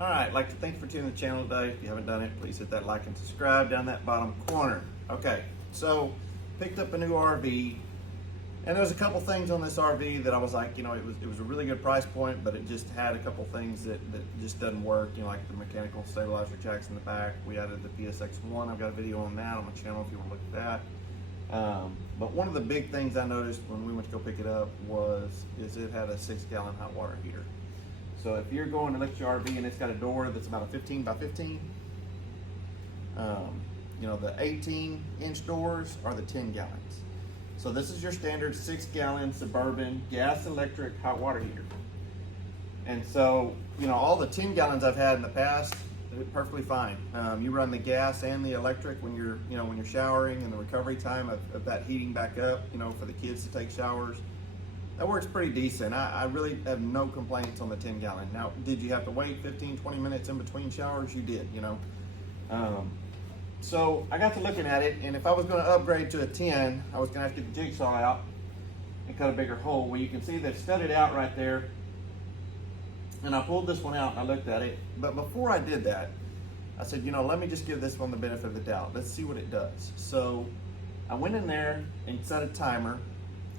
All right, I'd like to thank you for tuning the channel today. If you haven't done it, please hit that like and subscribe down that bottom corner. Okay, so picked up a new RV, and there's a couple things on this RV that I was like, it was a really good price point, but it just had a couple things that just doesn't work. Like the mechanical stabilizer jacks in the back. We added the PSX1. I've got a video on that on my channel if you want to look at that. But one of the big things I noticed when we went to go pick it up is it had a 6-gallon hot water heater. So if you're going to lift your RV and it's got a door that's about a 15 by 15, the 18-inch doors are the 10 gallons. So this is your standard 6-gallon Suburban gas electric hot water heater. And so, all the 10 gallons I've had in the past, they're perfectly fine. You run the gas and the electric when you're showering, and the recovery time of that heating back up, for the kids to take showers. That works pretty decent. I really have no complaints on the 10 gallon. Now, did you have to wait 15, 20 minutes in between showers? You did, So I got to looking at it, and if I was gonna upgrade to a 10, I was gonna have to get the jigsaw out and cut a bigger hole. Well, you can see they've studded out right there. And I pulled this one out and I looked at it. But before I did that, I said, let me just give this one the benefit of the doubt. Let's see what it does. So I went in there and set a timer,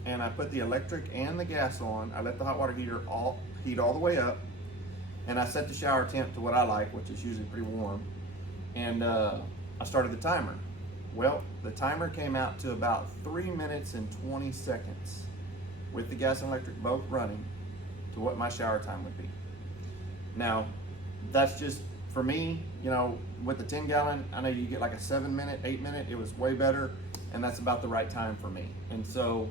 and I put the electric and the gas on. I let the hot water heater heat all the way up, and I set the shower temp to what I like, which is usually pretty warm. And I started the timer. Well, the timer came out to about 3 minutes and 20 seconds with the gas and electric both running to what my shower time would be. Now, that's just for me, with the 10 gallon, I know you get like a 7-minute, 8-minute, it was way better, and that's about the right time for me. And so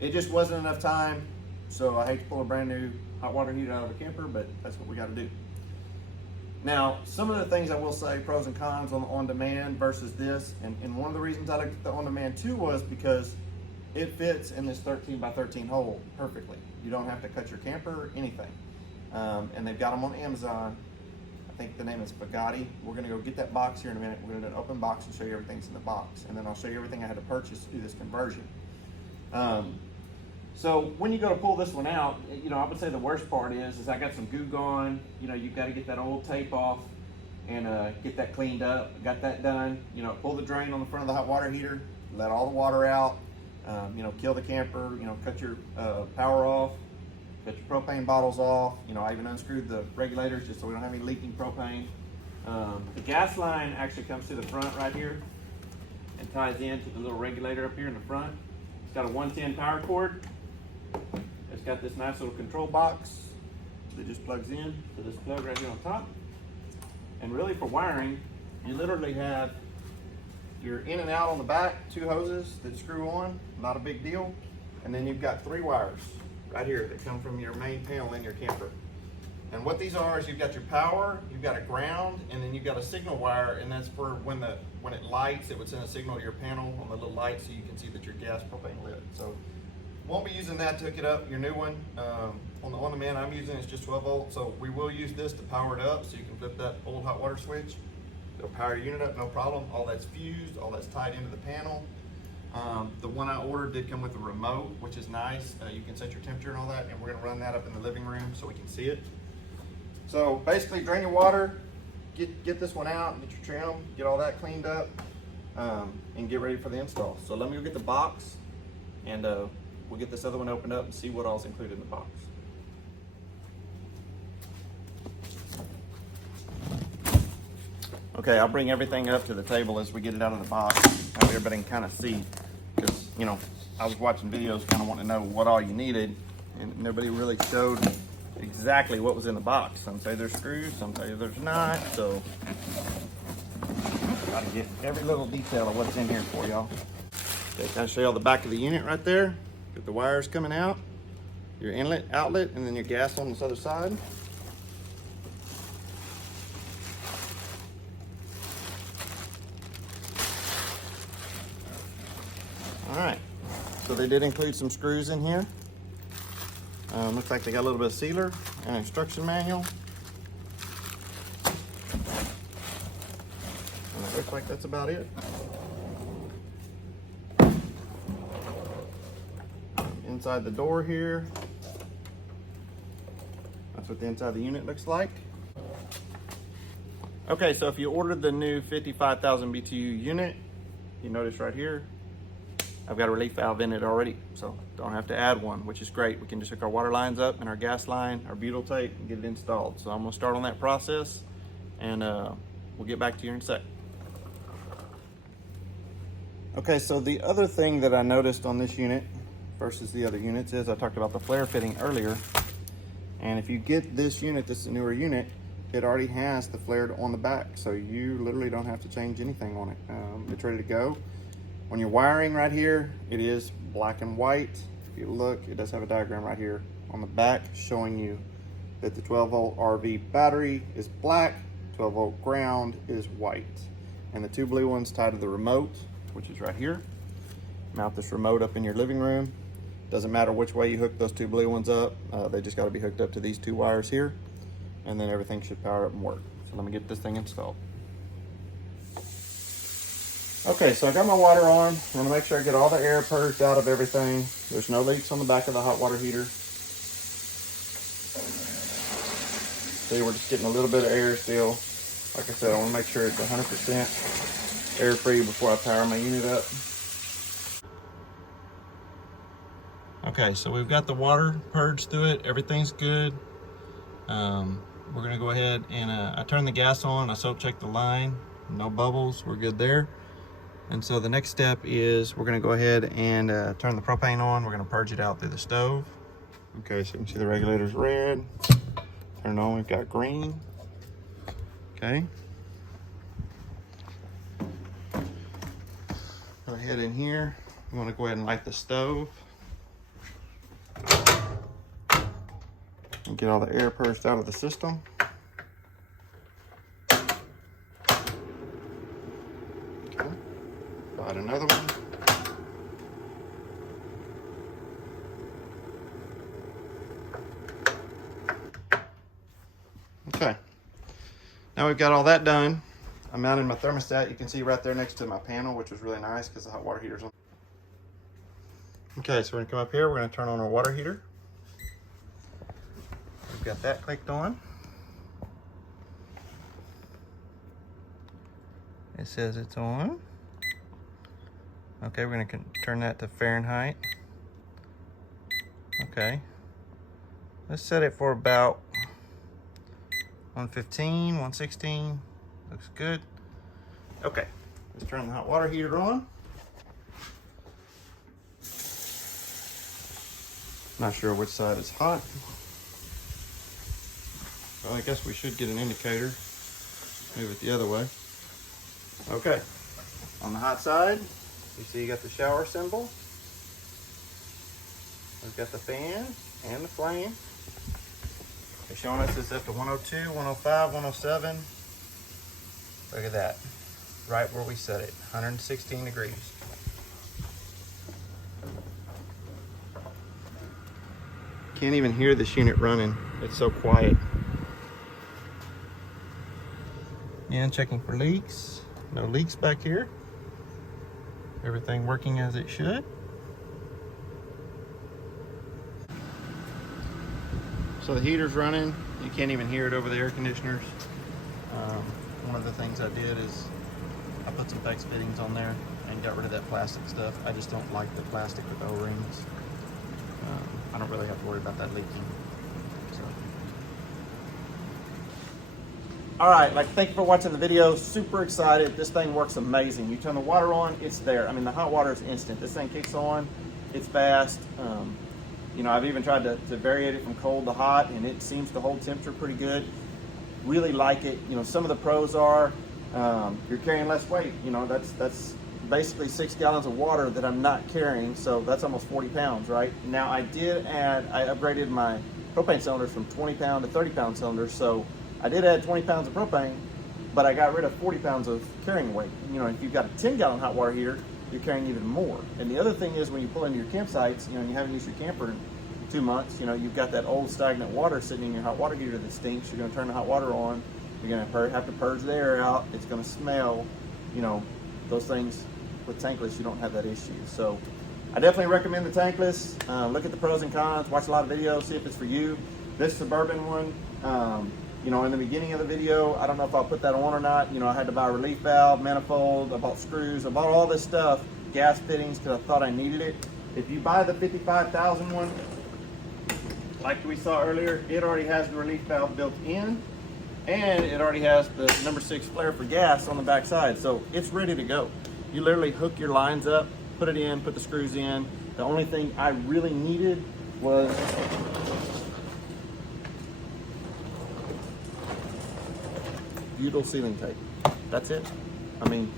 it just wasn't enough time, so I hate to pull a brand new hot water heater out of a camper, but that's what we got to do. Now, some of the things I will say, pros and cons on the on-demand versus this, and one of the reasons I looked at the on-demand too was because it fits in this 13 by 13 hole perfectly. You don't have to cut your camper or anything. And they've got them on Amazon. I think the name is Fogatti. We're gonna go get that box here in a minute. We're gonna do an open box and show you everything's in the box. And then I'll show you everything I had to purchase to do this conversion. So when you go to pull this one out, I would say the worst part is I got some goo gone. You've got to get that old tape off and get that cleaned up. Got that done. Pull the drain on the front of the hot water heater, let all the water out. Kill the camper. Cut your power off, cut your propane bottles off. I even unscrewed the regulators just so we don't have any leaking propane. The gas line actually comes to the front right here and ties into the little regulator up here in the front. It's got a 110 power cord. It's got this nice little control box that just plugs in to this plug right here on top. And really for wiring, you literally have your in and out on the back, 2 hoses that screw on, not a big deal. And then you've got 3 wires right here that come from your main panel in your camper. And what these are is you've got your power, you've got a ground, and then you've got a signal wire, and that's for when it lights, it would send a signal to your panel on the little light so you can see that your gas propane lit. So won't be using that to hook it up, your new one. On the on-demand I'm using is just 12 volts, so we will use this to power it up so you can flip that old hot water switch. It'll power your unit up, no problem. All that's fused, all that's tied into the panel. The one I ordered did come with a remote, which is nice. You can set your temperature and all that, and we're gonna run that up in the living room so we can see it. So basically drain your water, get this one out, get your trim, get all that cleaned up, and get ready for the install. So let me go get the box, and we'll get this other one opened up and see what all's included in the box. Okay, I'll bring everything up to the table as we get it out of the box. That way everybody can kind of see, because I was watching videos kind of wanting to know what all you needed, and nobody really showed exactly what was in the box. Some say there's screws, some say there's not, so got to get every little detail of what's in here for y'all. Okay, kind of show y'all the back of the unit right there. Got the wires coming out, your inlet, outlet, and then your gas on this other side. All right, so they did include some screws in here. Looks like they got a little bit of sealer and an instruction manual. And it looks like that's about it. Inside the door here, that's what the inside of the unit looks like. Okay, so if you ordered the new 55,000 BTU unit, you notice right here, I've got a relief valve in it already, so don't have to add one, which is great. We can just hook our water lines up and our gas line, our butyl tape, and get it installed. So I'm gonna start on that process, and we'll get back to you in a sec. Okay, so the other thing that I noticed on this unit versus the other units is I talked about the flare fitting earlier. And if you get this unit, this is a newer unit, it already has the flared on the back. So you literally don't have to change anything on it. It's ready to go. When you're wiring right here, it is black and white. If you look, it does have a diagram right here on the back showing you that the 12-volt RV battery is black, 12-volt ground is white. And the two blue ones tied to the remote, which is right here. Mount this remote up in your living room. Doesn't matter which way you hook those two blue ones up. They just got to be hooked up to these two wires here, and then everything should power up and work. So let me get this thing installed. Okay, so I got my water on. I'm gonna make sure I get all the air purged out of everything. There's no leaks on the back of the hot water heater. See, we're just getting a little bit of air still. Like I said, I wanna make sure it's 100% air-free before I power my unit up. Okay, so we've got the water purged through it. Everything's good. We're gonna go ahead and I turned the gas on. I soap checked the line. No bubbles. We're good there. And so the next step is we're gonna go ahead and turn the propane on. We're gonna purge it out through the stove. Okay, so you can see the regulator's red. Turn it on, we've got green. Okay. Go ahead in here. We wanna go ahead and light the stove. And get all the air purged out of the system. Got another one. Okay. Now we've got all that done. I mounted my thermostat. You can see right there next to my panel, which was really nice because the hot water heater's on. Okay, so we're gonna come up here. We're gonna turn on our water heater. We've got that clicked on. It says it's on. Okay, we're gonna turn that to Fahrenheit. Okay. Let's set it for about 115, 116. Looks good. Okay, let's turn the hot water heater on. Not sure which side is hot. Well, I guess we should get an indicator. Move it the other way. Okay, on the hot side, you see you got the shower symbol. We've got the fan and the flame. They're showing us it's up to 102, 105, 107. Look at that, right where we set it, 116 degrees. Can't even hear this unit running. It's so quiet. And checking for leaks. No leaks back here. Everything working as it should. So the heater's running. You can't even hear it over the air conditioners. One of the things I did is I put some PEX fittings on there and got rid of that plastic stuff. I just don't like the plastic with O-rings. I don't really have to worry about that leaking. So. All right, thank you for watching the video. Super excited. This thing works amazing. You turn the water on, it's there. I mean, the hot water is instant. This thing kicks on, it's fast. You know, I've even tried to variate it from cold to hot, and it seems to hold temperature pretty good. Really like it. You know, some of the pros are you're carrying less weight. You know, that's basically 6 gallons of water that I'm not carrying, so that's almost 40 pounds, right? Now I upgraded my propane cylinders from 20 pound to 30 pound cylinders, so I did add 20 pounds of propane, but I got rid of 40 pounds of carrying weight. You know, if you've got a 10-gallon hot water heater, you're carrying even more. And the other thing is when you pull into your campsites, you know, and you haven't used your camper in 2 months, you know, you've got that old stagnant water sitting in your hot water heater that stinks. You're gonna turn the hot water on, you're gonna have to purge the air out, it's gonna smell, you know, those things. With Tankless, you don't have that issue. So I definitely recommend the Tankless. Look at the pros and cons, watch a lot of videos, see if it's for you. This Suburban one, You know, in the beginning of the video, I don't know if I'll put that on or not. You know, I had to buy a relief valve, manifold, I bought screws, I bought all this stuff, gas fittings, because I thought I needed it. If you buy the 55,000 one, like we saw earlier, it already has the relief valve built in, and it already has the number 6 flare for gas on the back side. So it's ready to go. You literally hook your lines up, put it in, put the screws in. The only thing I really needed was butyl sealing tape. That's it. I mean,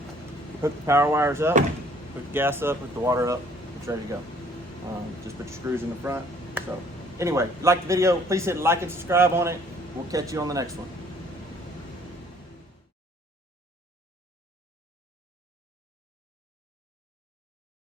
hook the power wires up, hook the gas up, hook the water up, it's ready to go. Just put your screws in the front. So anyway, if you like the video, please hit like and subscribe on it. We'll catch you on the next one.